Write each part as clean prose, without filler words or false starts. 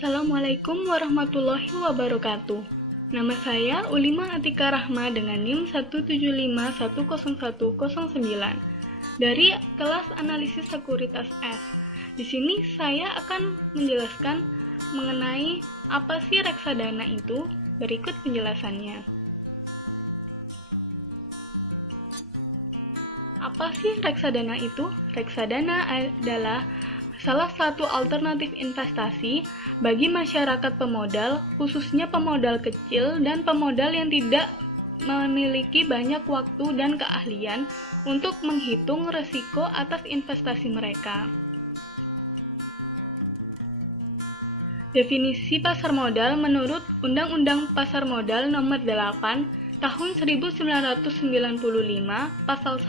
Assalamualaikum warahmatullahi wabarakatuh. Nama saya Ulima Atika Rahma dengan NIM 175101109 dari kelas Analisis Sekuritas S. Di sini saya akan menjelaskan mengenai apa sih reksadana itu. Berikut penjelasannya. Apa sih reksadana itu? Reksadana adalah salah satu alternatif investasi bagi masyarakat pemodal, khususnya pemodal kecil dan pemodal yang tidak memiliki banyak waktu dan keahlian untuk menghitung risiko atas investasi mereka. Definisi pasar modal menurut Undang-Undang Pasar Modal Nomor 8 Tahun 1995 Pasal 1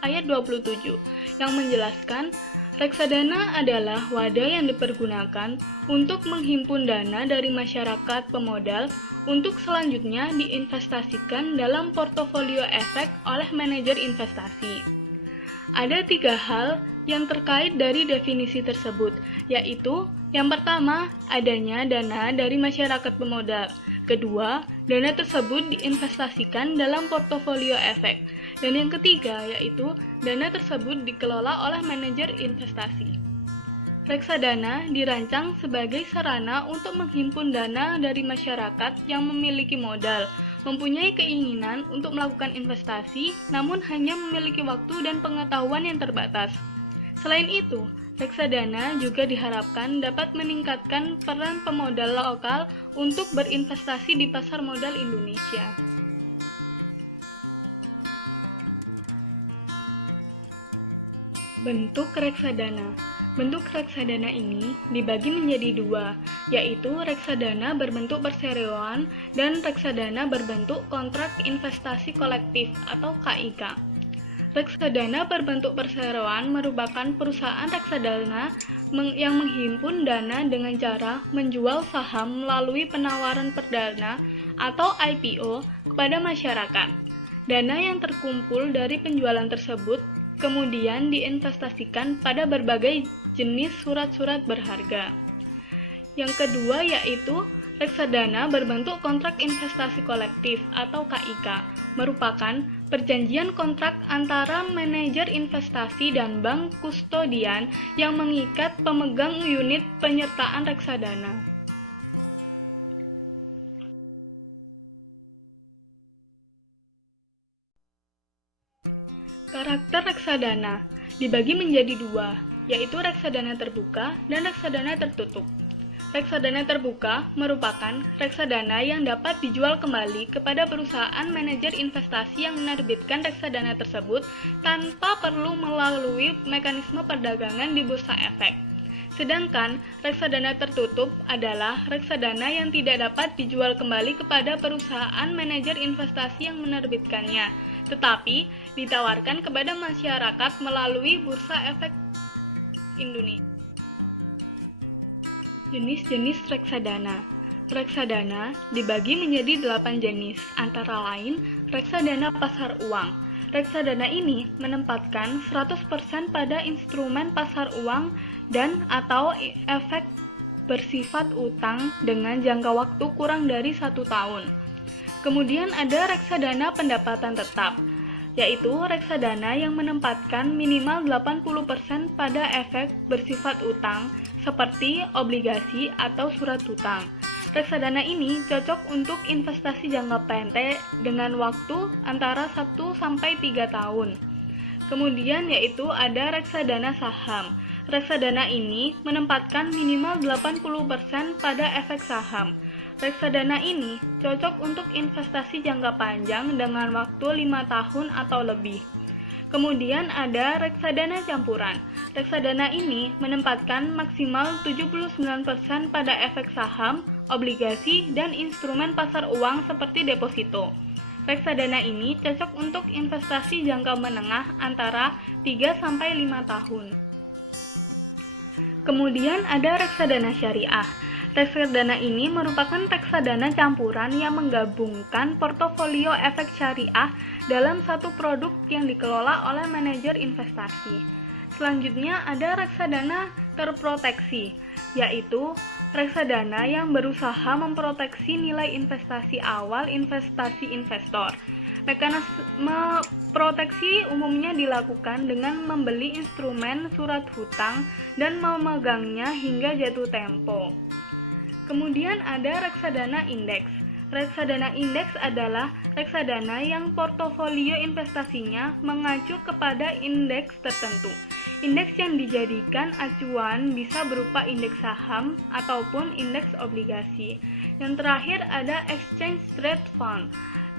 Ayat 27 yang menjelaskan reksadana adalah wadah yang dipergunakan untuk menghimpun dana dari masyarakat pemodal untuk selanjutnya diinvestasikan dalam portofolio efek oleh manajer investasi. Ada 3 hal yang terkait dari definisi tersebut, yaitu yang pertama, adanya dana dari masyarakat pemodal. Kedua, dana tersebut diinvestasikan dalam portofolio efek. Dan yang ketiga, yaitu dana tersebut dikelola oleh manajer investasi. Reksadana dirancang sebagai sarana untuk menghimpun dana dari masyarakat yang memiliki modal, mempunyai keinginan untuk melakukan investasi, namun hanya memiliki waktu dan pengetahuan yang terbatas. Selain itu, reksadana juga diharapkan dapat meningkatkan peran pemodal lokal untuk berinvestasi di pasar modal Indonesia. Bentuk reksadana. Bentuk reksadana ini dibagi menjadi 2, yaitu reksadana berbentuk perseroan dan reksadana berbentuk kontrak investasi kolektif atau KIK. Reksadana berbentuk perseroan merupakan perusahaan reksadana yang menghimpun dana dengan cara menjual saham melalui penawaran perdana atau IPO kepada masyarakat. Dana yang terkumpul dari penjualan tersebut kemudian diinvestasikan pada berbagai jenis surat-surat berharga. Yang kedua yaitu reksadana berbentuk kontrak investasi kolektif atau KIK, merupakan perjanjian kontrak antara manajer investasi dan bank kustodian yang mengikat pemegang unit penyertaan reksadana. Karakter reksadana dibagi menjadi 2, yaitu reksadana terbuka dan reksadana tertutup. Reksadana terbuka merupakan reksadana yang dapat dijual kembali kepada perusahaan manajer investasi yang menerbitkan reksadana tersebut tanpa perlu melalui mekanisme perdagangan di bursa efek. Sedangkan reksadana tertutup adalah reksadana yang tidak dapat dijual kembali kepada perusahaan manajer investasi yang menerbitkannya, tetapi ditawarkan kepada masyarakat melalui bursa efek Indonesia. Jenis-jenis reksadana. Reksadana dibagi menjadi 8 jenis, antara lain reksadana pasar uang. Reksadana ini menempatkan 100% pada instrumen pasar uang dan atau efek bersifat utang dengan jangka waktu kurang dari 1 tahun. Kemudian ada reksadana pendapatan tetap, yaitu reksadana yang menempatkan minimal 80% pada efek bersifat utang seperti obligasi atau surat hutang. Reksadana ini cocok untuk investasi jangka pendek dengan waktu antara 1-3 tahun. Kemudian yaitu ada reksadana saham. Reksadana ini menempatkan minimal 80% pada efek saham. Reksadana ini cocok untuk investasi jangka panjang dengan waktu 5 tahun atau lebih. Kemudian ada reksadana campuran. Reksadana ini menempatkan maksimal 79% pada efek saham, obligasi, dan instrumen pasar uang seperti deposito. Reksadana ini cocok untuk investasi jangka menengah antara 3-5 tahun. Kemudian ada reksadana syariah. Reksadana ini merupakan reksadana campuran yang menggabungkan portofolio efek syariah dalam satu produk yang dikelola oleh manajer investasi. Selanjutnya ada reksadana terproteksi, yaitu reksadana yang berusaha memproteksi nilai investasi awal investasi investor. Mekanisme proteksi umumnya dilakukan dengan membeli instrumen surat hutang dan memegangnya hingga jatuh tempo. Kemudian ada reksadana indeks. Reksadana indeks adalah reksadana yang portofolio investasinya mengacu kepada indeks tertentu. Indeks yang dijadikan acuan bisa berupa indeks saham ataupun indeks obligasi. Yang terakhir ada exchange traded fund,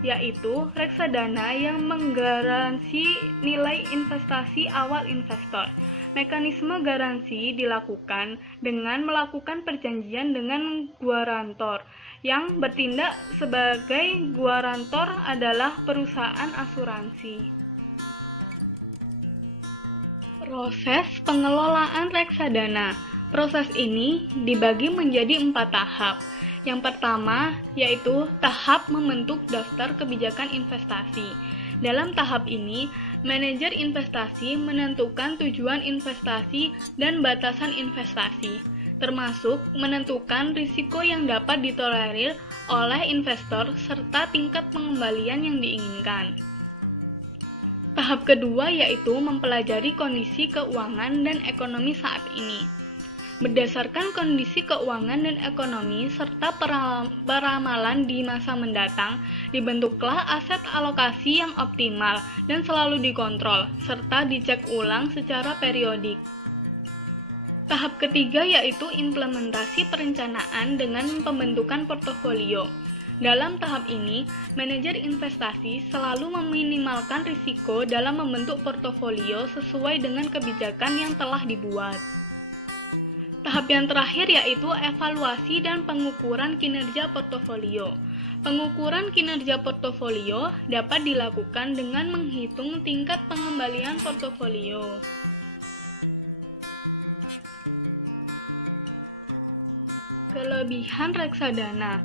yaitu reksadana yang menggaransi nilai investasi awal investor. Mekanisme garansi dilakukan dengan melakukan perjanjian dengan guarantor. Yang bertindak sebagai guarantor adalah perusahaan asuransi. Proses pengelolaan reksadana. Proses ini dibagi menjadi 4 tahap. Yang pertama yaitu tahap membentuk daftar kebijakan investasi. Dalam tahap ini, manajer investasi menentukan tujuan investasi dan batasan investasi, termasuk menentukan risiko yang dapat ditolerir oleh investor serta tingkat pengembalian yang diinginkan. Tahap kedua yaitu mempelajari kondisi keuangan dan ekonomi saat ini. Berdasarkan kondisi keuangan dan ekonomi serta peramalan di masa mendatang, dibentuklah aset alokasi yang optimal dan selalu dikontrol, serta dicek ulang secara periodik. Tahap ketiga yaitu implementasi perencanaan dengan pembentukan portofolio. Dalam tahap ini, manajer investasi selalu meminimalkan risiko dalam membentuk portofolio sesuai dengan kebijakan yang telah dibuat. Tahap yang terakhir yaitu evaluasi dan pengukuran kinerja portofolio. Pengukuran kinerja portofolio dapat dilakukan dengan menghitung tingkat pengembalian portofolio. Kelebihan reksadana.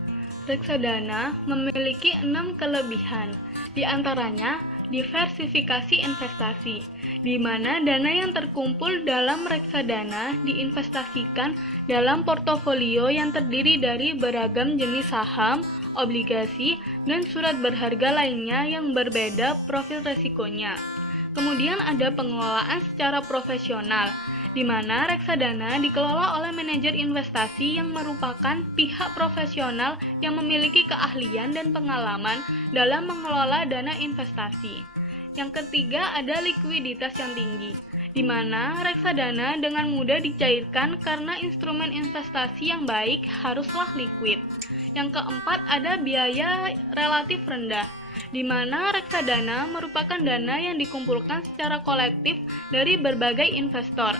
Reksadana memiliki 6 kelebihan, di antaranya diversifikasi investasi, di mana dana yang terkumpul dalam reksadana diinvestasikan dalam portofolio yang terdiri dari beragam jenis saham, obligasi, dan surat berharga lainnya yang berbeda profil resikonya. Kemudian ada pengelolaan secara profesional, di mana reksadana dikelola oleh manajer investasi yang merupakan pihak profesional yang memiliki keahlian dan pengalaman dalam mengelola dana investasi. Yang ketiga ada likuiditas yang tinggi, di mana reksadana dengan mudah dicairkan karena instrumen investasi yang baik haruslah liquid. Yang keempat ada biaya relatif rendah, di mana reksadana merupakan dana yang dikumpulkan secara kolektif dari berbagai investor.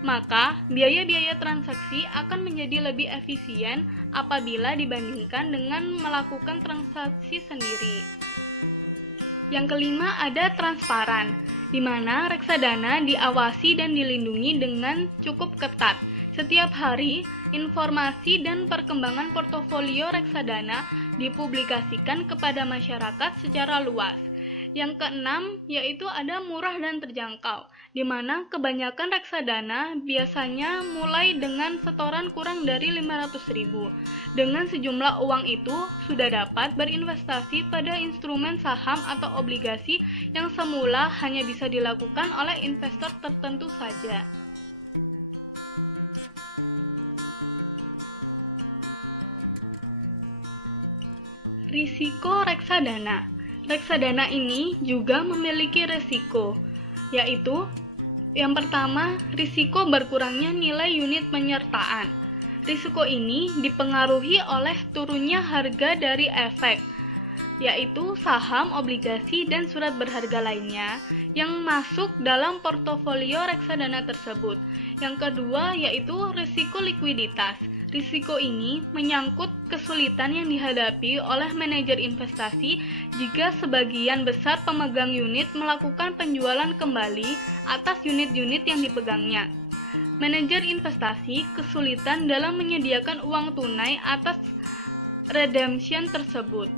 Maka, biaya-biaya transaksi akan menjadi lebih efisien apabila dibandingkan dengan melakukan transaksi sendiri. Yang kelima ada transparan, di mana reksadana diawasi dan dilindungi dengan cukup ketat. Setiap hari, informasi dan perkembangan portofolio reksadana dipublikasikan kepada masyarakat secara luas. Yang keenam, yaitu ada murah dan terjangkau, di mana kebanyakan reksadana biasanya mulai dengan setoran kurang dari 500.000. Dengan sejumlah uang itu, sudah dapat berinvestasi pada instrumen saham atau obligasi yang semula hanya bisa dilakukan oleh investor tertentu saja. Risiko reksadana. Reksadana ini juga memiliki risiko, yaitu yang pertama, risiko berkurangnya nilai unit penyertaan. Risiko ini dipengaruhi oleh turunnya harga dari efek, yaitu saham, obligasi, dan surat berharga lainnya yang masuk dalam portofolio reksadana tersebut. Yang kedua, yaitu risiko likuiditas. Risiko ini menyangkut kesulitan yang dihadapi oleh manajer investasi jika sebagian besar pemegang unit melakukan penjualan kembali atas unit-unit yang dipegangnya. Manajer investasi kesulitan dalam menyediakan uang tunai atas redemption tersebut.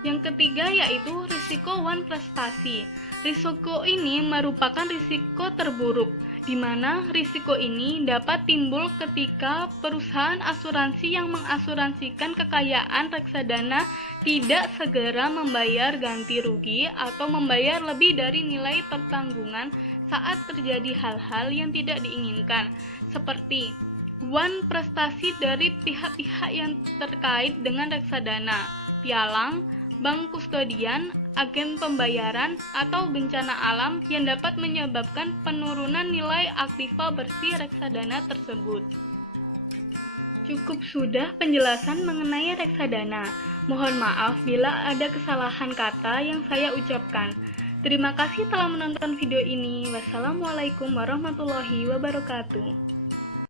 Yang ketiga yaitu risiko wan prestasi. Risiko ini merupakan risiko terburuk, di mana risiko ini dapat timbul ketika perusahaan asuransi yang mengasuransikan kekayaan reksadana tidak segera membayar ganti rugi atau membayar lebih dari nilai pertanggungan saat terjadi hal-hal yang tidak diinginkan, seperti prestasi dari pihak-pihak yang terkait dengan reksadana, pialang, bank kustodian, agen pembayaran, atau bencana alam yang dapat menyebabkan penurunan nilai aktiva bersih reksadana tersebut. Cukup sudah penjelasan mengenai reksadana. Mohon maaf bila ada kesalahan kata yang saya ucapkan. Terima kasih telah menonton video ini. Wassalamualaikum warahmatullahi wabarakatuh.